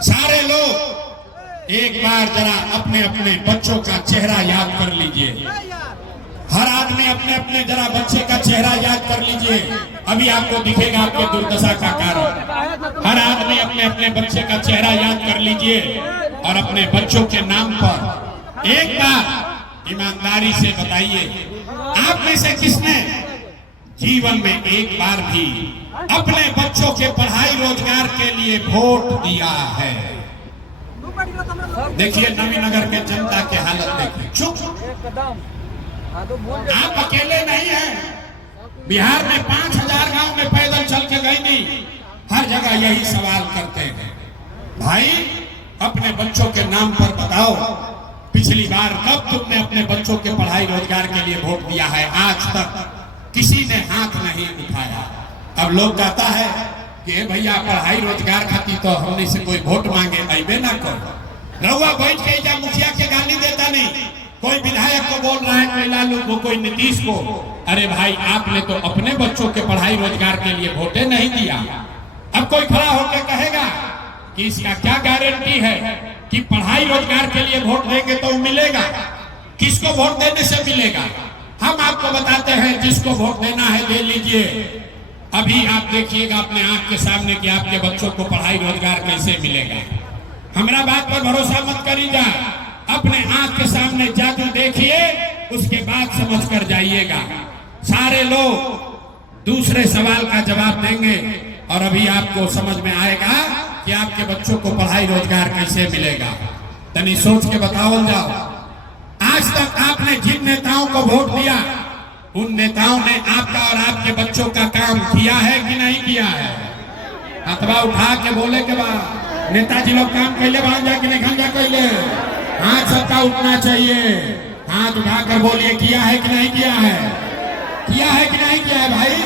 सारे लोग एक बार जरा अपने अपने बच्चों का चेहरा याद कर लीजिए। हर आदमी अपने अपने जरा बच्चे का चेहरा याद कर लीजिए, अभी आपको दिखेगा आपके दुर्दशा का कारण। हर आदमी अपने अपने बच्चे का चेहरा याद कर लीजिए और अपने बच्चों के नाम पर एक बार ईमानदारी से बताइए, आप में से किसने जीवन में एक बार भी अपने बच्चों के पढ़ाई रोजगार के लिए वोट दिया है? देखिए नवीनगर के जनता की हालत देखिए, चुप। आप अकेले नहीं हैं। बिहार में 5000 गांव में पैदल चल के गई नहीं, हर जगह यही सवाल करते हैं, भाई अपने बच्चों के नाम पर बताओ, पिछली बार कब तुमने अपने बच्चों के पढ़ाई रोजगार के लिए वोट दिया है? आज तक किसी ने हाथ नहीं उठाया। अब लोग कहता है कि भैया पढ़ाई रोजगार खाती तो हमने से कोई वोट मांगे, अबे ना करो। रहुआ बैठ के जा मुखिया के गाली देता नहीं, कोई विधायक को बोल रहा है, कोई लालू को, कोई नीतीश को। अरे भाई आपने तो अपने बच्चों के पढ़ाई रोजगार के लिए वोटे नहीं दिया। अब कोई खड़ा होकर कहेगा कि इसका क्या गारंटी है कि पढ़ाई रोजगार के लिए वोट देंगे तो मिलेगा? किसको वोट देने से मिलेगा? हम आपको बताते हैं, जिसको वोट देना है दे लीजिए। अभी आप देखिएगा अपने आंख के सामने कि आपके बच्चों को पढ़ाई रोजगार कैसे मिलेगा। हमारा बात पर भरोसा मत करिएगा, अपने आंख के सामने जादू देखिए, उसके बाद समझ कर जाइएगा। सारे लोग दूसरे सवाल का जवाब देंगे और अभी आपको समझ में आएगा कि आपके बच्चों को पढ़ाई रोजगार कैसे मिलेगा। तनी सोच के बताओ जाओ, आज तक आपने जिन नेताओं को वोट दिया, उन नेताओं ने आपका और आपके बच्चों का काम किया है कि नहीं किया है? अथवा उठा के बोले के बाद नेताजी लोग काम कैले बाहर जाके नहीं खंजा कैले, हाथ सबका उठना चाहिए। हाथ उठाकर बोलिए, किया है कि नहीं किया है? किया है कि नहीं किया है भाई?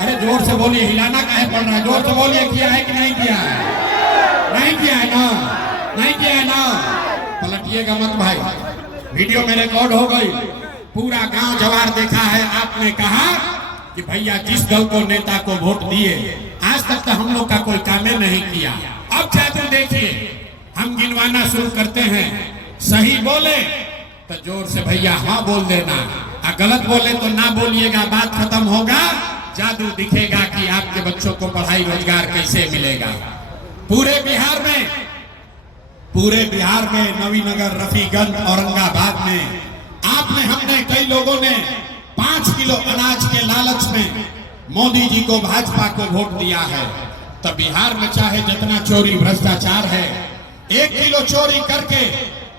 अरे जोर से बोलिए, हिलाना काहे पड़ रहा है? जोर से बोलिए, किया है कि नहीं किया है? नहीं किया है ना? नहीं किया है ना? पलटिएगा मत भाई, वीडियो में रिकॉर्ड हो गई, पूरा गांव जवार देखा है। आपने कहा कि भैया जिस दल को नेता को वोट दिए, आज तक तो हम लोग का कोई काम नहीं किया। अब जाकर देखिए, हम गिनवाना शुरू करते हैं, सही बोले तो जोर से भैया हाँ बोल देना, और गलत बोले तो ना बोलिएगा, बात खत्म होगा। जादू दिखेगा कि आपके बच्चों को पढ़ाई रोजगार कैसे मिलेगा। पूरे बिहार में नवीनगर, रफीगंज, औरंगाबाद में आपने, हमने, कई लोगों ने 5 किलो अनाज के लालच में मोदी जी को, भाजपा को वोट दिया है। तो बिहार में चाहे जितना चोरी भ्रष्टाचार है, 1 किलो चोरी करके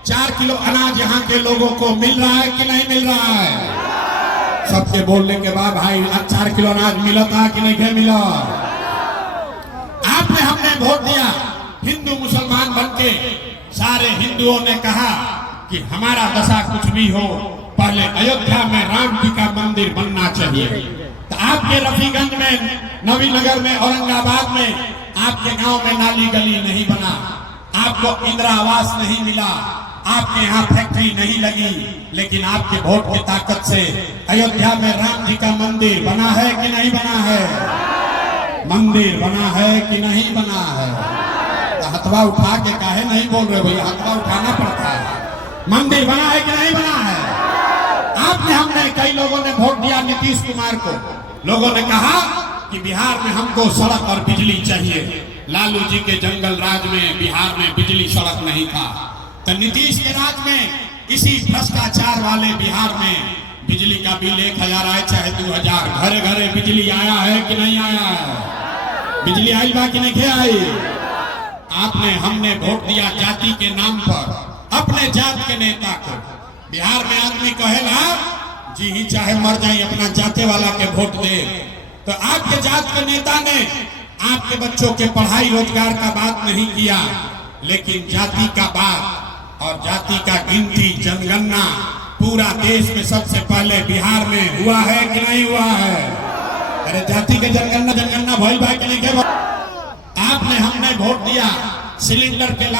4 किलो अनाज यहाँ के लोगों को मिल रहा है कि नहीं मिल रहा है? सबके बोलने के बाद भाई 4 किलो अनाज मिला था कि नहीं मिला? आपने, हमने वोट दिया, हिंदू मुसलमान बनके सारे हिंदुओं ने कहा कि हमारा दशा कुछ भी हो, पहले अयोध्या में राम जी का मंदिर बनना चाहिए। तो आपके रफीगंज में, नवीनगर में, औरंगाबाद में, आपके गांव में नाली गली नहीं बना, आपको इंदिरा आवास नहीं मिला, आपके यहाँ फैक्ट्री नहीं लगी, लेकिन आपके वोट की ताकत से अयोध्या में राम जी का मंदिर बना है कि नहीं बना है? मंदिर बना है कि नहीं बना है? तो हथवा उठा के काहे नहीं बोल रहे भैया? हथवा उठाना पड़ता है। मंदिर बना है कि नहीं बना है? आपने, हमने, कई लोगों ने वोट दिया नीतीश कुमार को। लोगों ने कहा कि बिहार में हमको सड़क और बिजली चाहिए। लालू जी के जंगल राज में बिहार में बिजली सड़क नहीं था, तो नीतीश के राज में, इसी भ्रष्टाचार वाले बिहार में बिजली का बिल 1000 आए चाहे 2000, घरे घरे बिजली आया है कि नहीं आया है? बिजली आई बा कि नहीं आई? आपने, हमने वोट दिया जाति के नाम पर, अपने जात के नेता को। बिहार में आदमी कहेगा जी ही चाहे मर जाए, अपना जाते वाला के वोट दे। तो आपके जात के नेता ने आपके बच्चों के पढ़ाई रोजगार का बात नहीं किया, लेकिन जाति का बात और जाति का गिनती, जनगणना पूरा देश में सबसे पहले बिहार में हुआ है कि नहीं हुआ है? अरे जाति के जनगणना भइल बा कि नहीं? आपने, हमने वोट दिया सिलेंडर के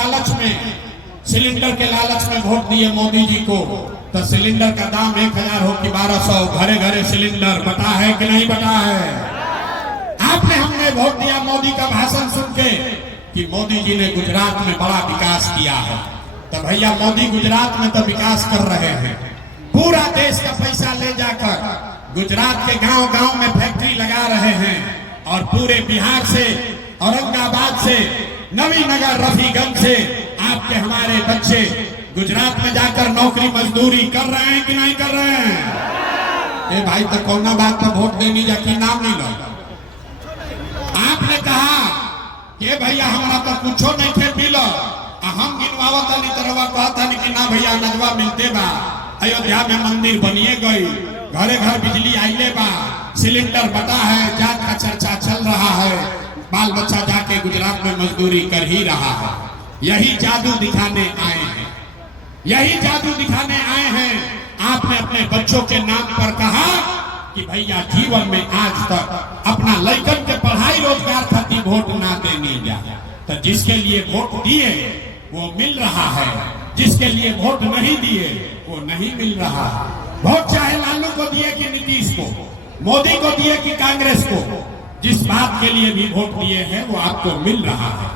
लालच में वोट दिए मोदी जी को। तो सिलेंडर का दाम 1000 हो कि 1200, घरे घरे सिलेंडर बटा है कि नहीं बटा है? आपने, हमने वोट दिया मोदी का भाषण सुन के कि मोदी जी ने गुजरात में बड़ा विकास किया है। तो भैया मोदी गुजरात में तो विकास कर रहे हैं, पूरा देश का पैसा ले जाकर गुजरात के गांव गांव में फैक्ट्री लगा रहे हैं और पूरे बिहार से, औरंगाबाद से, नवीनगर, रफीगंज से आपके हमारे बच्चे गुजरात में जाकर नौकरी मजदूरी कर रहे हैं कि नहीं कर रहे हैं? ए भाई तो कौन बात पर वोट देनी जाके नाम नहीं लो। आपने कहा कि भैया हमारा तो कुछ नहीं थे मिलो, हम गिनवावत नहीं तरवा कहता नहीं कि ना भैया नजवा मिलते बा। अयोध्या में मंदिर बनिए गई, घरे घर बिजली आइले बा, सिलेंडर बटा है, जात का चर्चा चल रहा है, बाल बच्चा जाके गुजरात में मजदूरी कर ही रहा है। यही जादू दिखाने आए हैं, यही जादू दिखाने आए हैं। आपने अपने बच्चों के नाम पर कहा कि भैया जीवन में आज तक अपना लड़कन के पढ़ाई रोजगार खातिर वोट ना देने जा, तो जिसके लिए वोट दिए वो मिल रहा है, जिसके लिए वोट नहीं दिए वो नहीं मिल रहा। वोट चाहे लालू को दिए कि नीतीश को, मोदी को दिए कि कांग्रेस को, जिस बात के लिए भी वोट दिए हैं वो आपको मिल रहा है।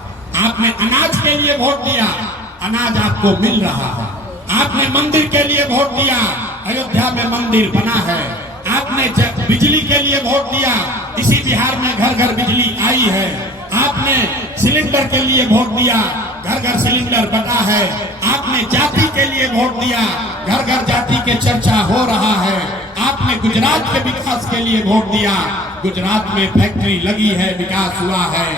आपने अनाज के लिए वोट दिया, अनाज आपको मिल रहा है। आपने मंदिर के लिए वोट दिया, अयोध्या में मंदिर बना है। आपने बिजली के लिए वोट दिया, इसी बिहार में घर घर बिजली आई है। आपने सिलेंडर के लिए वोट दिया, घर घर सिलेंडर बटा है। आपने जाति के लिए वोट दिया, घर घर जाति के चर्चा हो रहा है। आपने गुजरात के विकास के लिए वोट दिया, गुजरात में फैक्ट्री लगी है, विकास हुआ है।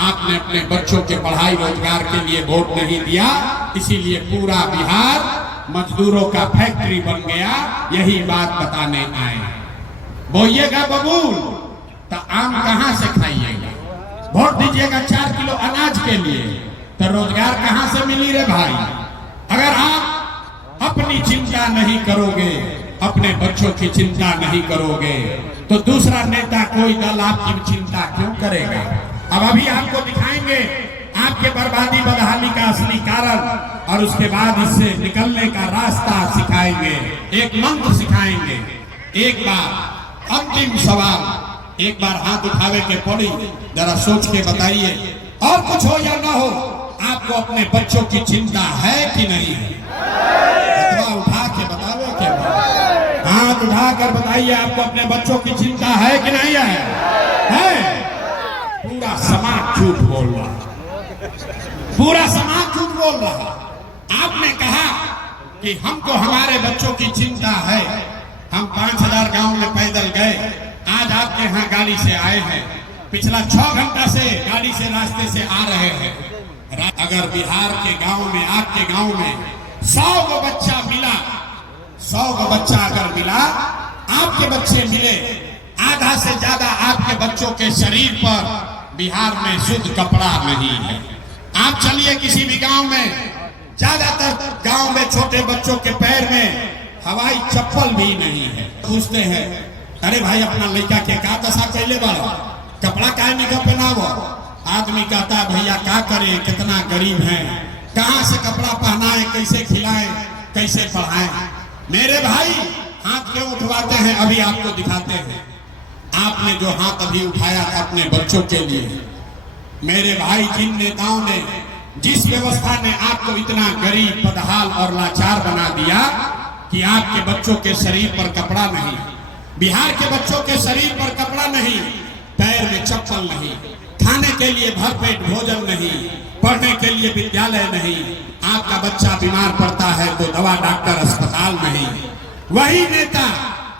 आपने अपने बच्चों के पढ़ाई रोजगार के लिए वोट नहीं दिया, इसीलिए पूरा बिहार मजदूरों का फैक्ट्री बन गया। यही बात बताने आए। बोइएगा बबूल तो आम कहां से खाइएगा? वोट दीजिएगा 4 किलो अनाज के लिए, तो रोजगार कहां से मिली रे भाई? अगर आप अपनी चिंता नहीं करोगे, अपने बच्चों की चिंता नहीं करोगे, तो दूसरा नेता कोई दल आपकी चिंता क्यों करेगा? अब अभी आपको दिखाएंगे आपके बर्बादी बदहाली का असली कारण, और उसके बाद इससे निकलने का रास्ता सिखाएंगे, एक मंत्र सिखाएंगे। एक बार अंतिम सवाल, एक बार हाथ उठावे के पड़ी, जरा सोच के बताइए, और कुछ हो या ना हो, आपको अपने बच्चों की चिंता है कि नहीं है? अथवा उठा के बतावे के, हाथ उठाकर बताइए, आपको अपने बच्चों की चिंता है कि नहीं है? पूरा समाज झूठ बोल रहा, पूरा समाज झूठ बोल रहा। आपने कहा कि हमको हमारे बच्चों की चिंता है, हम 5000 गांव में पैदल गए, आज आपके यहाँ गाड़ी से आए हैं, पिछला 6 घंटा से गाड़ी से रास्ते से आ रहे हैं। अगर बिहार के गांव में, आपके गांव में 100 को बच्चा मिला, 100 को बच्चा अगर मिला, आपके बच्चे मिले, आधा से ज्यादा आपके बच्चों के शरीर पर बिहार में शुद्ध कपड़ा नहीं है। आप चलिए किसी भी गांव में, ज्यादातर गांव में छोटे बच्चों के पैर में हवाई चप्पल भी नहीं है। पूछते हैं, अरे भाई अपना लड़का के का दशा कैले बड़ा, कपड़ा काहे नहीं पहनावो? आदमी कहता भैया क्या करें, कितना गरीब है, कहाँ से कपड़ा पहनाए, कैसे खिलाए, कैसे पढ़ाए? मेरे भाई हाथ क्यों उठवाते हैं? अभी आपको दिखाते हैं। आपने जो हाथ अभी उठाया था अपने बच्चों के लिए, मेरे भाई, जिन नेताओं ने, जिस व्यवस्था ने आपको इतना गरीब, बदहाल और लाचार बना दिया कि आपके बच्चों के शरीर पर कपड़ा नहीं, बिहार के बच्चों के शरीर पर कपड़ा नहीं, पैर में चप्पल नहीं, खाने के लिए भरपेट भोजन नहीं, पढ़ने के लिए विद्यालय नहीं, आपका बच्चा बीमार पड़ता है तो दवा डॉक्टर अस्पताल नहीं। वही नेता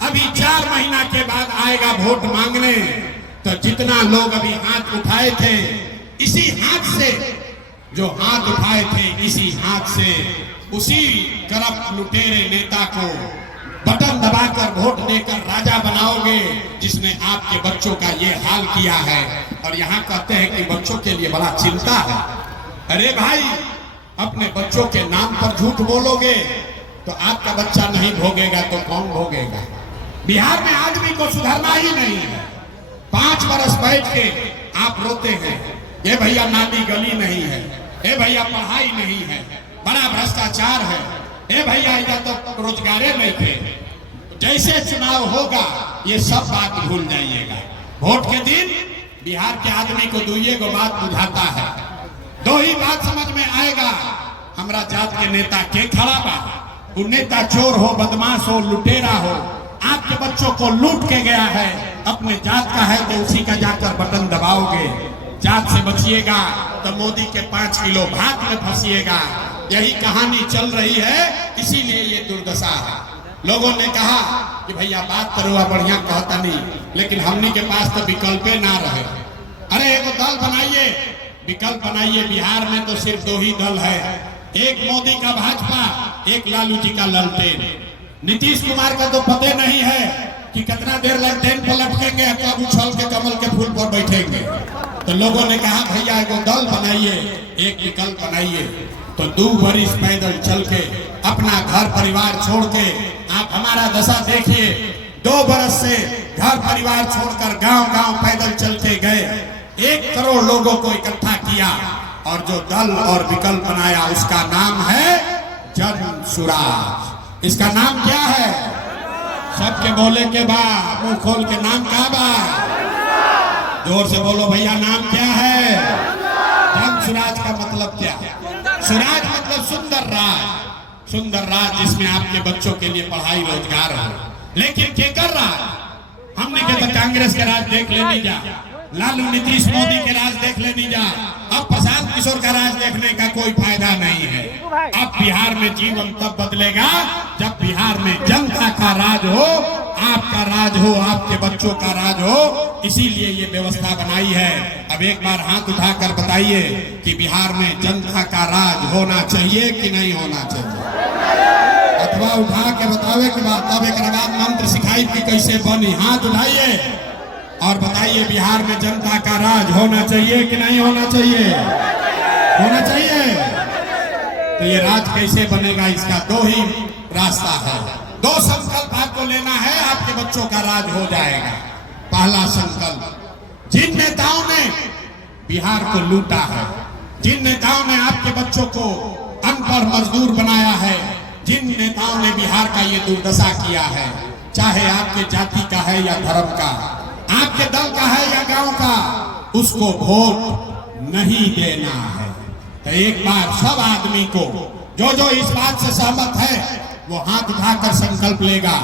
अभी 4 महीना के बाद आएगा वोट मांगने, तो जितना लोग अभी हाथ उठाए थे, इसी हाथ से, जो हाथ उठाए थे, इसी हाथ से उसी करप्ट लुटेरे नेता को बटन दबाकर वोट देकर राजा बनाओगे, जिसने आपके बच्चों का ये हाल किया है। और यहाँ कहते हैं कि बच्चों के लिए बड़ा चिंता है। अरे भाई, अपने बच्चों के नाम पर झूठ बोलोगे तो आपका बच्चा नहीं भोगेगा तो कौन भोगेगा? बिहार में आदमी को सुधरना ही नहीं है। 5 बरस बैठ के आप रोते हैं, ये भैया नाली गली नहीं है, ये भैया पढ़ाई नहीं है, बड़ा भ्रष्टाचार है, ये भैया इधर तो रोजगारे नहीं थे। जैसे चुनाव होगा ये सब बात भूल जाइएगा। वोट के दिन बिहार के आदमी को 2 बात बुझाता है। दो ही बात समझ में आएगा, हमरा जात के नेता के खड़ा बा। वो नेता चोर हो, बदमाश हो, लुटेरा हो, आपके बच्चों को लूट के गया है, अपने जात का है तो उसी का जाकर बटन दबाओगे। जात से बचिएगा तो मोदी के 5 किलो भात में फंसिएगा। यही कहानी चल रही है, इसीलिए ये दुर्दशा है। लोगों ने कहा कि भैया बात करो, बढ़िया कहता नहीं, लेकिन हमनी के पास तो विकल्प ना रहे। अरे एक दल बनाइए, विकल्प बनाइए। बिहार में तो सिर्फ 2 ही दल है, एक मोदी का भाजपा, एक लालू जी का ललटेन। नीतीश कुमार का तो पता नहीं है कि कितना देर ललटेन पर लटकेंगे, कब उछल के कमल के फूल पर बैठेंगे। तो लोगों ने कहा भैया एक दल बनाइए, एक विकल्प बनाइए। तो 2 बरिस पैदल चल के, अपना घर परिवार छोड़ के, आप हमारा दशा देखिए। 2 बरस से घर परिवार छोड़कर गांव-गांव पैदल चलते गए, 1 करोड़ लोगों को इकट्ठा किया, और जो दल और विकल्प बनाया उसका नाम है जन सुराज। इसका नाम क्या है? सबके बोले के बाद मुंह खोल के नाम क्या बा? जोर से बोलो भैया, नाम क्या है? जन सुराज का मतलब क्या है? सुराज मतलब सुंदर राज। सुंदर राज जिसमें आपके बच्चों के लिए पढ़ाई रोजगार हो। लेकिन क्या कर रहा है? हमने के तो कांग्रेस के राज देख लेनी जा, लालू नीतीश मोदी के राज देख लेनी जा, अब प्रशांत किशोर का राज देखने का कोई फायदा नहीं है। अब बिहार में जीवन तब बदलेगा जब बिहार में जनता का राज हो, आपका राज हो, आपके बच्चों का राज हो। इसीलिए ये व्यवस्था बनाई है। अब एक बार हाथ उठाकर बताइए कि बिहार में जनता का राज होना चाहिए कि नहीं होना चाहिए? अथवा उठा के बतावे के बाद तब एक मंत्र सिखाई कि कैसे बनी। हाथ उठाइए और बताइए, बिहार में जनता का राज होना चाहिए कि नहीं होना चाहिए? होना चाहिए। तो ये राज कैसे बनेगा? इसका 2 ही रास्ता है, 2 संकल्प आपको लेना है, आपके बच्चों का राज हो जाएगा। पहला संकल्प, जिन नेताओं ने बिहार को लूटा है, जिन नेताओं ने आपके बच्चों को अनपढ़ मजदूर बनाया है, जिन नेताओं ने बिहार का ये दुर्दशा किया है, चाहे आपके जाति का है या धर्म का, आपके दल का है या गांव का, उसको वोट नहीं देना है। तो एक बार सब आदमी को जो इस बात से सहमत है वो हाथ उठाकर संकल्प लेगा,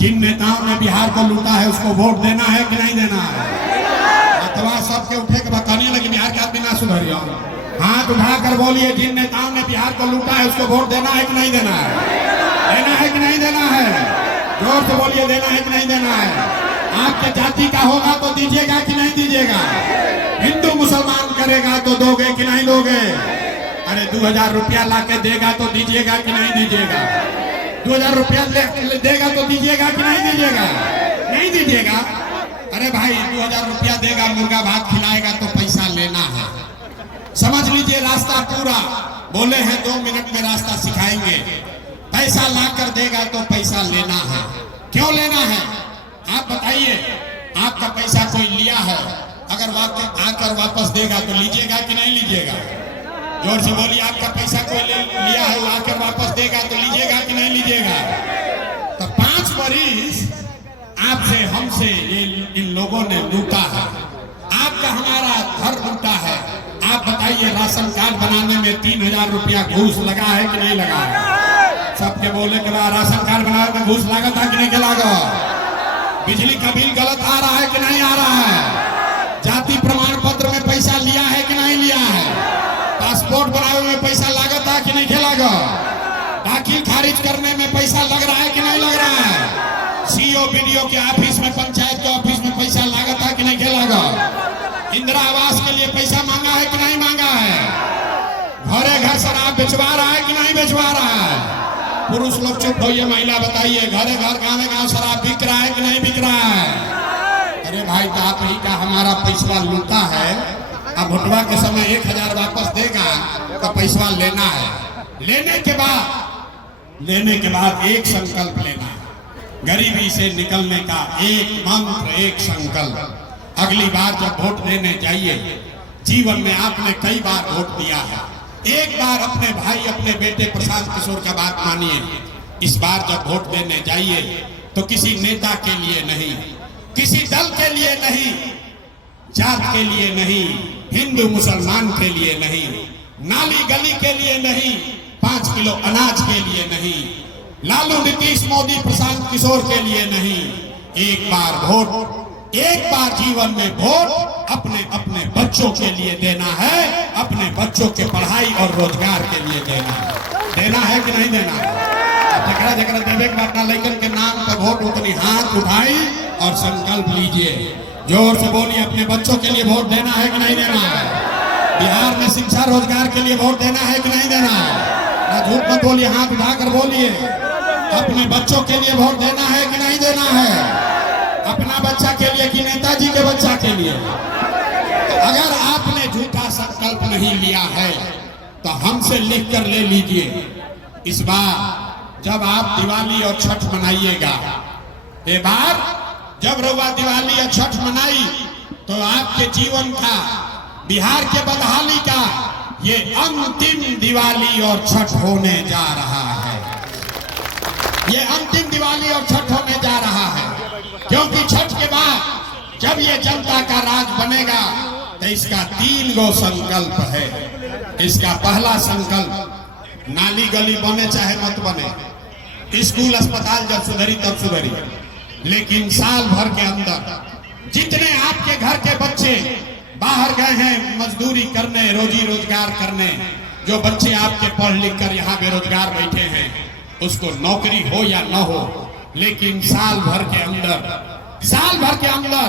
जिन नेताओं ने बिहार को लूटा है उसको वोट देना है कि नहीं देना है? अथवा सबके उठे के बताने लगे बिहार के आदमी ना सुधरियो। हाथ उठाकर बोलिए, जिन नेताओं ने बिहार को लूटा है उसको वोट देना है कि नहीं देना है? देना है कि नहीं देना है? जोर से बोलिए, देना है कि नहीं देना है? आपके जाति का होगा तो दीजिएगा कि नहीं दीजिएगा? हिंदू मुसलमान करेगा तो दोगे कि नहीं दोगे? अरे 2000 रुपया लाके देगा तो दीजिएगा कि नहीं दीजिएगा? 2000 रुपया देगा तो दीजिएगा कि नहीं दीजिएगा? नहीं दीजिएगा। अरे भाई 2000 रुपया देगा, मुर्गा भात खिलाएगा तो पैसा लेना है। समझ लीजिए रास्ता पूरा। बोले हैं 2 मिनट में रास्ता सिखाएंगे। पैसा लाकर देगा तो पैसा लेना है। क्यों लेना है आप बताइए? आपका पैसा कोई लिया है, अगर आकर वापस देगा तो लीजिएगा कि नहीं लीजिएगा? जोर से बोलिए, आपका पैसा कोई लिया है, आकर वापस देगा तो लीजिएगा कि नहीं लीजिएगा? तो 5 बरिस आपसे हमसे ये इन लोगों ने लूटा है, आपका हमारा घर लूटा है। आप बताइए, राशन कार्ड बनाने में 3000 रुपया घूस लगा है कि नहीं लगा है? सबके बोले के बाद राशन कार्ड बनाने में घूस लगा था कि नहीं लगा? बिजली का बिल गलत आ रहा है कि नहीं आ रहा है? जाति प्रमाण पत्र में पैसा लिया है कि नहीं लिया है? पासपोर्ट बनाने में पैसा लागत है कि नहीं लगा? दाखिल खारिज करने में पैसा लग रहा है कि नहीं लग रहा है? सीओ बीडीओ के ऑफिस में, पंचायत के ऑफिस में पैसा लागत है कि नहीं लगा? इंदिरा आवास के लिए पैसा मांगा है कि नहीं मांगा है? घरे घर शराब बेचवा रहा है कि नहीं बेचवा रहा है? पुरुष लोग चुप होइए, महिला बताइए, घरे घर गाँव गाँव शराब बिक रहा है कि नहीं बिक रहा है? अरे भाई तो आप ही का हमारा पैसा लूटा है, अब भोटवा के समय 1000 वापस देगा तो पैसा लेना है। लेने के बाद एक संकल्प लेना है, गरीबी से निकलने का एक मंत्र, एक संकल्प। अगली बार जब वोट देने जाइए, जीवन में आपने कई बार वोट दिया है, एक बार अपने भाई, अपने बेटे प्रशांत किशोर का बात मानिए। इस बार जब वोट देने जाइए तो किसी नेता के लिए नहीं, किसी दल के लिए नहीं, जात के लिए नहीं, हिंदू मुसलमान के लिए नहीं, नाली गली के लिए नहीं, 5 किलो अनाज के लिए नहीं, लालू नीतीश मोदी प्रशांत किशोर के लिए नहीं। एक बार वोट, एक बार जीवन में वोट अपने अपने बच्चों के लिए देना है, अपने बच्चों के पढ़ाई और रोजगार के लिए देना है कि नहीं देना है? जकरा जकरा देवे के बाद लेकिन के नाम पर वोट उतनी हाथ उठाई और संकल्प लीजिए, जोर से बोलिए, अपने बच्चों के लिए वोट देना है कि नहीं देना है? बिहार में शिक्षा रोजगार के लिए वोट देना है कि नहीं देना है? ना झूठ मत बोलिए, हाथ उठाकर बोलिए, अपने बच्चों के लिए वोट देना है कि नहीं देना है? अपना बच्चा के लिए कि नेताजी के बच्चा के लिए? अगर आपने झूठा संकल्प नहीं लिया है तो हमसे लिख कर ले लीजिए। इस बार जब आप दिवाली और छठ मनाइएगा, ये बार जब रउआ दिवाली और छठ मनाई तो आपके जीवन का, बिहार के बदहाली का ये अंतिम दिवाली और छठ होने जा रहा है। ये अंतिम दिवाली और छठ होने जा रहा है, क्योंकि छठ के बाद जब ये जनता का राज बनेगा तो इसका 3 गो संकल्प है। इसका पहला संकल्प, नाली गली बने चाहे मत बने, स्कूल अस्पताल जब सुधरी तब सुधरी, लेकिन साल भर के अंदर जितने आपके घर के बच्चे बाहर गए हैं मजदूरी करने, रोजी रोजगार करने, जो बच्चे आपके पढ़ लिख कर यहाँ बेरोजगार बैठे हैं, उसको नौकरी हो या न हो, लेकिन साल भर के अंदर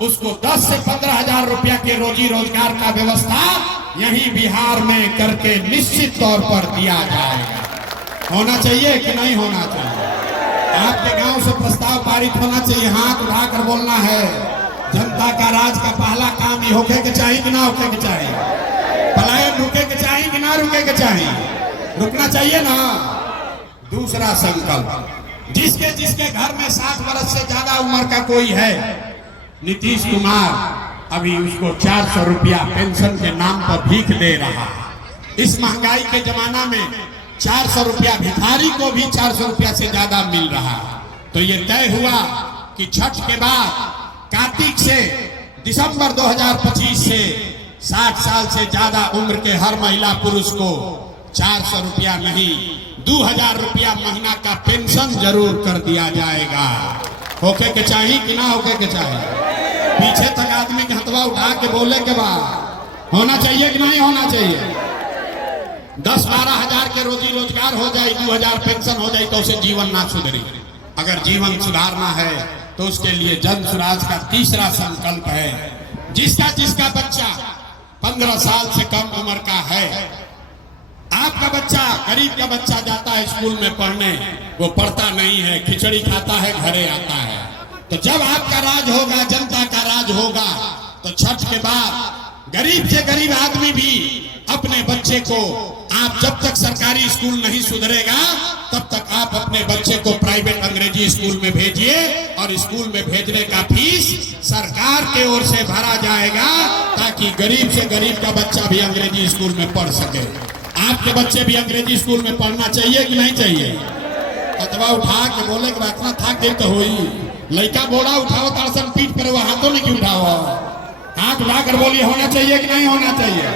उसको 10 से 15 हजार रुपया के रोजी रोजगार का व्यवस्था यही बिहार में करके निश्चित तौर पर दिया जाएगा। होना चाहिए कि नहीं होना चाहिए? आपके गांव से प्रस्ताव पारित होना चाहिए। हाथ उठाकर बोलना है, जनता का राज का पहला काम ये होके के चाहिए कि ना होके के चाहिए? पलायन रुके के चाहिए कि ना रुके के चाहिए? रुकना चाहिए ना। दूसरा संकल्प, जिसके जिसके घर में 60 वर्ष से ज्यादा उम्र का कोई है, नीतीश कुमार अभी उसको 400 रुपया पेंशन के नाम पर भीख दे रहा है। इस महंगाई के जमाना में 400 रुपया भिखारी को भी 400 रुपया से ज्यादा मिल रहा है। तो ये तय हुआ कि छठ के बाद कार्तिक से दिसंबर 2025 से 60 साल से ज्यादा उम्र के हर महिला पुरुष को 400 रुपया नहीं, 2000 रुपया महीना का पेंशन जरूर कर दिया जाएगा। होके के चाहिए कि ना होके के चाहिए? पीछे तक आदमी के हथवा उठा के बोले के बाद होना चाहिए कि नहीं होना चाहिए? 10-12 हजार के रोजी रोजगार हो जाए, 2000 पेंशन हो जाए तो उसे जीवन ना सुधरे। अगर जीवन सुधारना है तो उसके लिए जन स्वराज का तीसरा संकल्प है। जिसका बच्चा 15 साल से कम उम्र का है, आपका बच्चा, गरीब का बच्चा जाता है स्कूल में पढ़ने, वो पढ़ता नहीं है, खिचड़ी खाता है, घरे आता है। तो जब आपका राज होगा, जनता का राज होगा, तो छठ के बाद गरीब से गरीब आदमी भी अपने बच्चे को, आप जब तक सरकारी स्कूल नहीं सुधरेगा तब तक आप अपने बच्चे को प्राइवेट अंग्रेजी स्कूल में भेजिए, और स्कूल में भेजने का फीस सरकार के ओर से भरा जाएगा, ताकि गरीब से गरीब का बच्चा भी अंग्रेजी स्कूल में पढ़ सके। आपके बच्चे भी अंग्रेजी स्कूल में पढ़ना चाहिए कि नहीं चाहिए? अथवा उठा के बोले कि इतना थक गई तो हुई, लड़का बोला उठाओ तारसन पीठ पर, वो हाथों नहीं क्यों उठाओ? हाथ उठाकर बोलिए, होना चाहिए कि नहीं होना चाहिए?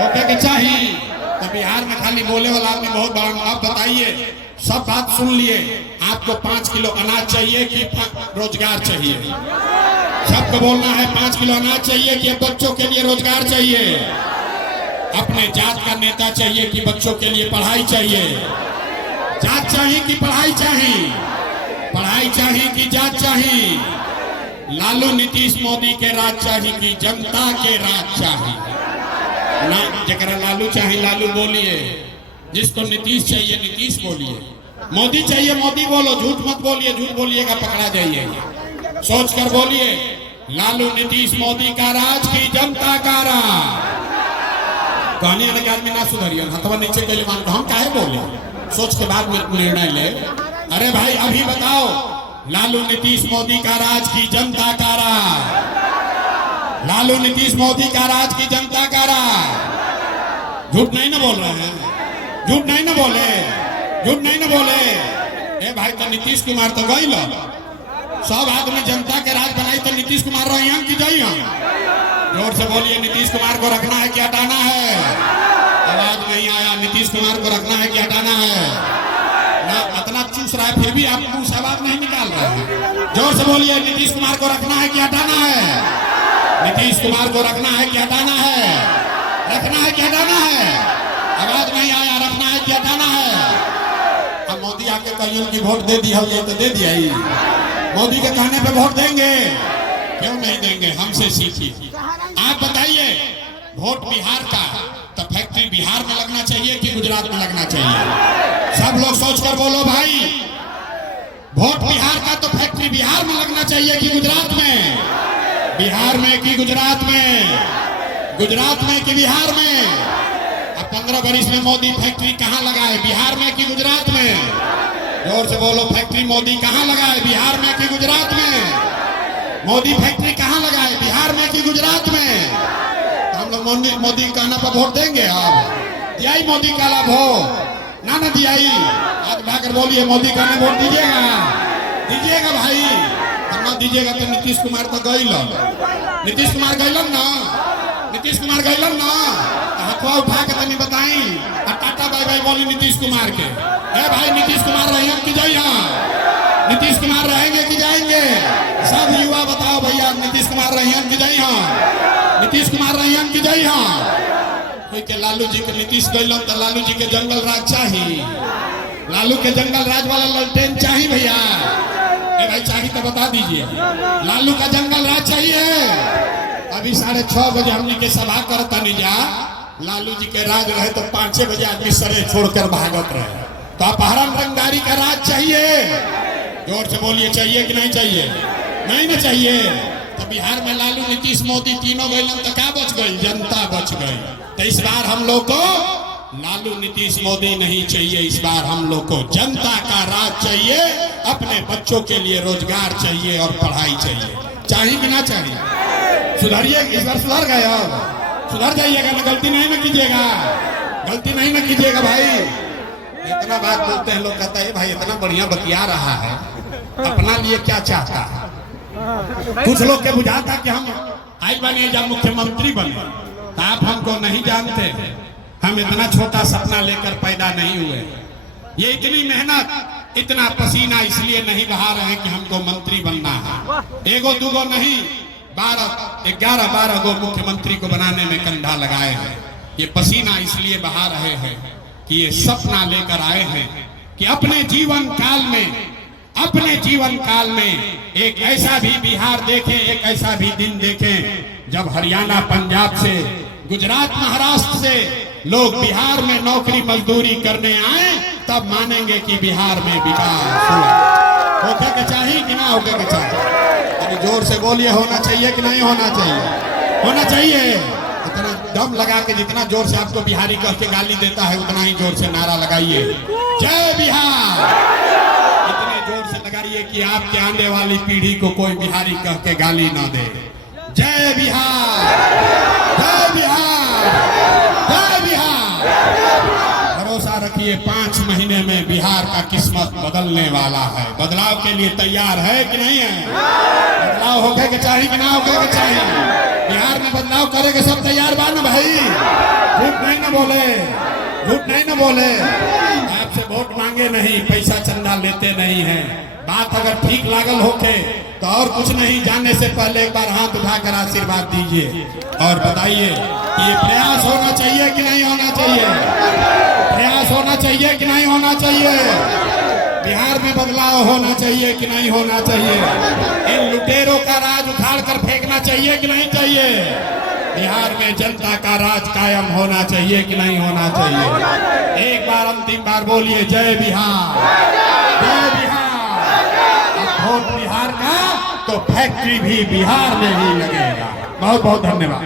होके के चाहिए। तो बिहार में खाली बोले वाला आदमी बहुत बड़ा। आप बताइए, सब बात सुन लिए, आपको 5 किलो अनाज चाहिए कि रोजगार चाहिए? सबको बोलना है 5 किलो अनाज चाहिए कि बच्चों के लिए रोजगार चाहिए? अपने जात का नेता चाहिए कि बच्चों के लिए पढ़ाई चाहिए? जात चाहिए कि पढ़ाई चाहिए? पढ़ाई चाहिए कि जात चाहिए? लालू नीतीश मोदी के राज चाहिए कि जनता के राज चाहिए? ना, जरा लालू चाहिए लालू बोलिए, जिसको नीतीश चाहिए नीतीश बोलिए, मोदी चाहिए मोदी बोलो, झूठ मत बोलिए, झूठ बोलिएगा पकड़ा जाइए। सोच कर बोलिए, लालू नीतीश मोदी का राज की जनता का राज। कहने लगे आदमी ना सुधरिए, हथवा नीचे के लिए मान, हम काहे बोले? सोच के बाद में निर्णय ले। अरे भाई अभी बताओ, लालू नीतीश मोदी का राज की जनता का राज, लालू नीतीश मोदी का राज की जनता का राज। झूठ नहीं ना बोल रहे हैं? झूठ नहीं ना बोले? झूठ नहीं ना बोले? ए भाई, तो नीतीश कुमार तो गई लो, सब आदमी जनता के राज बनाई, तो नीतीश कुमार रही हम की जाइए? जोर से बोलिए, नीतीश कुमार को रखना है कि हटाना है? आवाज नहीं आया। नीतीश कुमार को रखना है कि हटाना है? ना इतना चूस रहा है फिर भी आप मुंह से आवाज नहीं निकाल रहे हैं। जोर से बोलिए, नीतीश कुमार को रखना है कि हटाना है? नीतीश कुमार को रखना है कि हटाना है? रखना है कि हटाना है? आवाज नहीं आया। रखना है कि हटाना है? अब मोदी आके कहिए कि वोट दे दिया ये तो दे दिया ही। मोदी के कहने पे वोट देंगे? क्यों नहीं देंगे? हमसे सीखिए। आप बताइए, वोट बिहार का तो फैक्ट्री बिहार में लगना चाहिए कि गुजरात में लगना चाहिए? सब लोग सोचकर बोलो भाई। वोट बिहार का तो फैक्ट्री बिहार में लगना चाहिए कि गुजरात में? बिहार में कि गुजरात में? गुजरात में कि बिहार में? अब 15 वर्ष में मोदी फैक्ट्री कहाँ लगाए, बिहार में कि गुजरात में? जोर से बोलो, फैक्ट्री मोदी कहाँ लगाए, बिहार में कि गुजरात में? मोदी फैक्ट्री कहाँ लगाए, बिहार में कि गुजरात में? तो हम लोग मोदी कहना पर वोट देंगे? आप दियाई मोदी का लाभ हो ना दियाई? आज भाकर बोलिए, मोदी कहने वोट दीजिएगा? दीजिएगा भाई। और ना दीजिएगा तो नीतीश कुमार तो गइलन। नीतीश कुमार गइलन ना? नीतीश कुमार गइलन ना? हाथवा उठा के तनी बताई और टाटा बाय बाय बोली नीतीश कुमार के। ए भाई, नीतीश कुमार रहेंगे कि जाइए? नीतीश कुमार रहेंगे कि जाएंगे? सब युवा बताओ भैया, नीतीश कुमार रहेंगे कि जाइए? नीतीश कुमार रहेंगे कि जाइए? कोई के लालू जी के नीतीश गइलन तो लालू जी के जंगल राज चाहिए। लालू के जंगल राज वाला ललटेन चाहिए भैया? ए भाई चाहिए तो बता दीजिए। लालू का जंगल राज चाहिए? अभी 6:30 बजे हमने के सभा करता नहीं जा। लालू जी के राज रहे तो 5-6 बजे आदमी सरे छोड़कर भागत रहे। तो अपहरण रंगदारी का राज चाहिए? जोर से बोलिए, चाहिए कि नहीं चाहिए? नहीं ना चाहिए। तो बिहार में लालू नीतीश मोदी तीनों गए तो क्या बच गई? जनता बच गई। तो इस बार हम लोग को लालू नीतीश मोदी नहीं चाहिए। इस बार हम लोग को जनता का राज चाहिए। अपने बच्चों के लिए रोजगार चाहिए और पढ़ाई चाहिए। चाहिए कि ना चाहिए? सुधरिए, इस बार सुधर गए। अब सुधर जाइएगा ना, गलती नहीं ना कीजिएगा। गलती नहीं ना कीजिएगा भाई। इतना बात बोलते हैं लोग, कहता है भाई इतना बढ़िया बतिया रहा है, अपना लिए क्या चाहता है? कुछ लोग के बुझाता कि हम आई बने जब मुख्यमंत्री बने। तो आप हमको नहीं जानते, हम इतना छोटा सपना लेकर पैदा नहीं हुए। ये इतनी मेहनत, इतना पसीना इसलिए नहीं बहा रहे हैं कि हमको मंत्री बनना है। एगो दूगो नहीं, 11-12 गो मुख्यमंत्री को बनाने में कंधा लगाए हैं। ये पसीना इसलिए बहा रहे हैं कि ये सपना लेकर आए हैं कि अपने जीवन काल में एक ऐसा भी बिहार देखें, एक ऐसा भी दिन देखें जब हरियाणा, पंजाब से, गुजरात, महाराष्ट्र से लोग बिहार में नौकरी मजदूरी करने आए, तब मानेंगे कि बिहार में विकास हुआ। होके के चाहिए कि ना होके के चाहिए? जोर से बोलिए, होना चाहिए कि नहीं होना चाहिए? होना चाहिए। इतना दम लगा के, जितना जोर से आपको बिहारी कह के गाली देता है उतना ही जोर से नारा लगाइए, जय बिहार। इतने जोर से लगाइए कि आपके आने वाली पीढ़ी को कोई बिहारी कह के गाली ना दे। जय बिहार, जय बिहार, जय बिहार। भरोसा रखिए, 5 महीने में बिहार का किस्मत बदलने वाला है। बदलाव के लिए तैयार है कि नहीं है? बदलाव होके के चाहिए कि ना होके के चाहिए? बिहार में बदलाव करेंगे सब तैयार बा ना भाई? झूठ नहीं ना बोले, झूठ नहीं ना बोले। आपसे वोट मांगे नहीं, पैसा चंदा लेते नहीं है। बात अगर ठीक लागल होके तो और कुछ नहीं, जाने से पहले एक बार हाथ उठाकर आशीर्वाद दीजिए और बताइए कि ये प्रयास होना चाहिए कि नहीं होना चाहिए? प्रयास होना चाहिए कि नहीं होना चाहिए? बिहार में बदलाव होना चाहिए कि नहीं होना चाहिए? इन लुटेरों का राज उखाड़ कर फेंकना चाहिए कि नहीं चाहिए? बिहार में जनता का राज कायम होना चाहिए कि नहीं होना चाहिए? एक बार अंतिम बार बोलिए, जय बिहार, जय बिहार। वोट बिहार का तो फैक्ट्री भी बिहार में ही लगेगा। बहुत बहुत धन्यवाद।